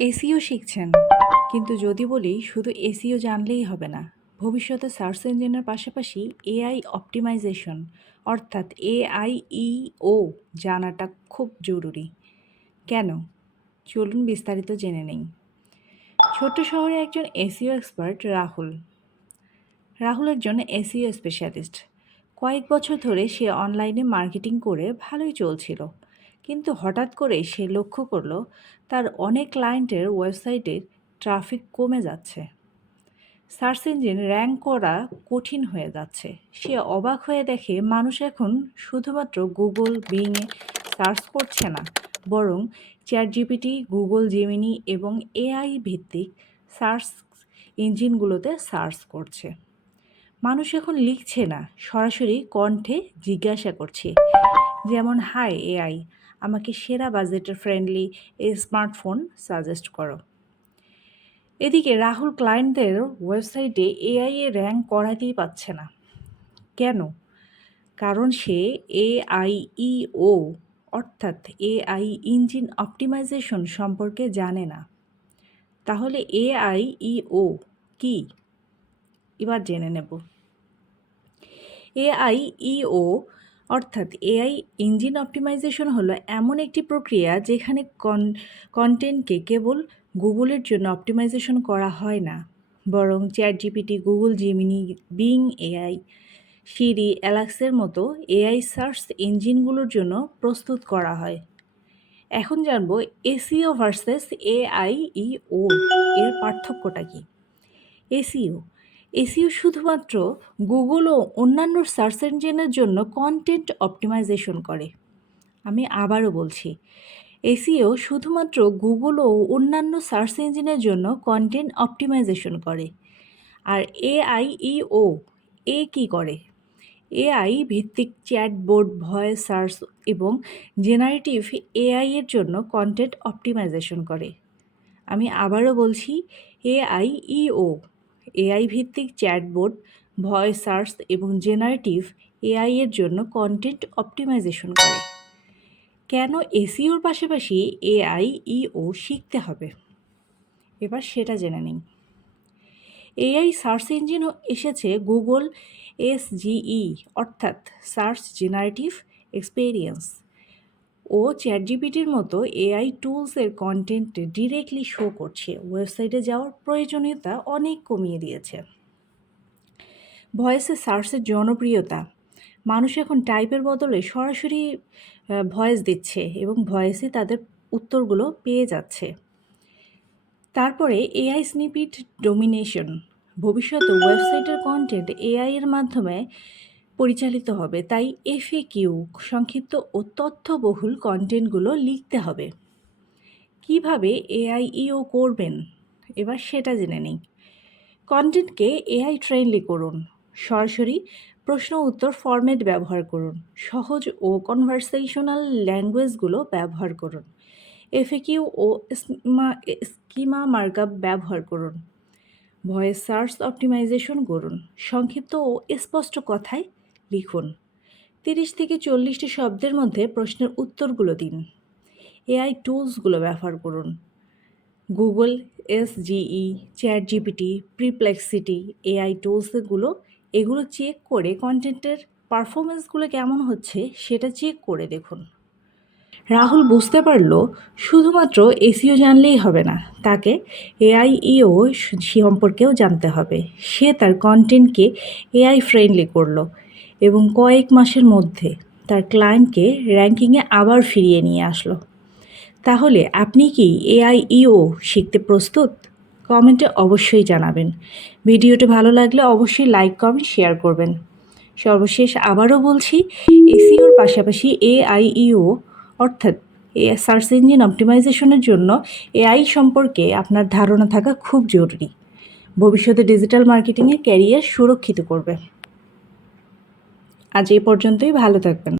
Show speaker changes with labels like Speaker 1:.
Speaker 1: SEO শিখছেন। কিন্তু যদি বলি, শুধু এসিও জানলেই হবে না। ভবিষ্যতে সার্চ ইঞ্জিনের পাশাপাশি এআই অপটিমাইজেশন, অর্থাৎ এআইইও জানাটা খুব জরুরি। কেন? চলুন বিস্তারিত জেনে নেই। ছোট্ট শহরে একজন এসিও এক্সপার্ট রাহুল। রাহুল একজন এসিও স্পেশালিস্ট। কয়েক বছর ধরে সে অনলাইনে মার্কেটিং করে ভালোই চলছিল। কিন্তু হঠাৎ করে সে লক্ষ্য করল তার অনেক ক্লায়েন্টের ওয়েবসাইটের ট্রাফিক কমে যাচ্ছে। সার্চ ইঞ্জিন র্যাঙ্ক করা কঠিন হয়ে যাচ্ছে। সে অবাক হয়ে দেখে মানুষ এখন শুধুমাত্র গুগল বিংয়ে সার্চ করছে না, বরং চ্যাট জিপিটি গুগল জেমিনি এবং এআই ভিত্তিক সার্চ ইঞ্জিনগুলোতে সার্চ করছে। মানুষ এখন লিখছে না, সরাসরি কণ্ঠে জিজ্ঞাসা করছে, যেমন হাই এআই আমাকে সেরা বাজেটের ফ্রেন্ডলি এই স্মার্টফোন সাজেস্ট করো। এদিকে রাহুল ক্লায়েন্টদের ওয়েবসাইটে এআই এ র্যাঙ্ক করাতেই পাচ্ছে না। কেন? কারণ সে এআইইও অর্থাৎ এআই ইঞ্জিন অপটিমাইজেশন সম্পর্কে জানে না। তাহলে এআইইও কি? এবার জেনে নেব। এআইইও অর্থাৎ এআই ইঞ্জিন অপটিমাইজেশন হলো এমন একটি প্রক্রিয়া যেখানে কন, কন্টেন্টকে কেবল গুগলের জন্য অপটিমাইজেশন করা হয় না, বরং chat GPT Google Gemini, Bing AI Siri অ্যালাক্সের মতো এআই সার্চ ইঞ্জিনগুলোর জন্য প্রস্তুত করা হয়। এখন জানব এসিও ভার্সেস এআইইও এর পার্থক্যটা কি? এসিও এসিও শুধুমাত্র গুগল ও অন্যান্য সার্চ ইঞ্জিনের জন্য কন্টেন্ট অপটিমাইজেশন করে। আমি আবারও বলছি, এসিও শুধুমাত্র গুগল ও অন্যান্য সার্চ ইঞ্জিনের জন্য কন্টেন্ট অপটিমাইজেশন করে। আর এআইইও এ কি করে? এআই ভিত্তিক চ্যাটবোর্ড ভয়েস সার্চ এবং জেনারেটিভ এআই এর জন্য কন্টেন্ট অপটিমাইজেশন করে। আমি আবারও বলছি এআইইও এআই ভিত্তিক চ্যাটবোর্ড ভয়েস সার্চ এবং জেনারেটিভ এআই এর জন্য কন্টেন্ট অপটিমাইজেশন করে। কেন এসিওর পাশাপাশি এআইইও শিখতে হবে? এবার সেটা জেনে নিই। এআই সার্চ ইঞ্জিন এসেছে গুগল এসজিই, অর্থাৎ সার্চ জেনারেটিভ এক্সপেরিয়েন্স। ও চ্যাট জিপিটির মতো এআই টুলসের কন্টেন্ট ডিরেক্টলি শো করছে। ওয়েবসাইটে যাওয়ার প্রয়োজনীয়তা অনেক কমিয়ে দিয়েছে। ভয়েসে সার্চের জনপ্রিয়তা। মানুষ এখন টাইপের বদলে সরাসরি ভয়েস দিচ্ছে এবং ভয়েসে তাদের উত্তরগুলো পেয়ে যাচ্ছে। তারপরে এআই স্নিপিট ডোমিনেশন ভবিষ্যতে ওয়েবসাইটের কন্টেন্ট এআই এর মাধ্যমে পরিচালিত হবে। তাই এফএ কিউ সংক্ষিপ্ত ও তথ্যবহুল কন্টেন্টগুলো লিখতে হবে। কীভাবে এআইইও করবেন? এবার সেটা জেনে নিই। কন্টেন্টকে এআই ট্রেনলি করুন। সরাসরি প্রশ্ন উত্তর ফরম্যাট ব্যবহার করুন। সহজ ও কনভারসেশনাল ল্যাঙ্গুয়েজগুলো ব্যবহার করুন। এফএকিউ ও স্কিমা মার্কআপ ব্যবহার করুন। ভয়েস সার্চ অপটিমাইজেশন করুন। সংক্ষিপ্ত ও স্পষ্ট কথায় লিখুন। তিরিশ থেকে চল্লিশটি শব্দের মধ্যে প্রশ্নের উত্তরগুলো দিন। এআই টুলসগুলো ব্যবহার করুন। Google, SGE chat GPT Perplexity, AI টুলসগুলো, এগুলো চেক করে কন্টেন্টের পারফরমেন্সগুলো কেমন হচ্ছে সেটা চেক করে দেখুন। রাহুল বুঝতে পারল, শুধুমাত্র এসিও জানলেই হবে না, তাকে এআইইও সম্পর্কেও জানতে হবে। সে তার কন্টেন্টকে এআই ফ্রেন্ডলি করল। এবং কয়েক মাসের মধ্যে তার ক্লায়েন্টকে র্যাঙ্কিংয়ে আবার ফিরিয়ে নিয়ে আসলো। তাহলে আপনি কি এআইইও শিখতে প্রস্তুত? কমেন্টে অবশ্যই জানাবেন। ভিডিওটি ভালো লাগলে অবশ্যই লাইক, কমেন্ট, শেয়ার করবেন। সর্বশেষ আবারও বলছি, এসিওর পাশাপাশি এআইইও অর্থাৎ সার্চ ইঞ্জিন অপটিমাইজেশনের জন্য এআই সম্পর্কে আপনার ধারণা থাকা খুব জরুরি। ভবিষ্যতে ডিজিটাল মার্কেটিংয়ে ক্যারিয়ার সুরক্ষিত করবে। আজ এই পর্যন্তই ভালো থাকবেন।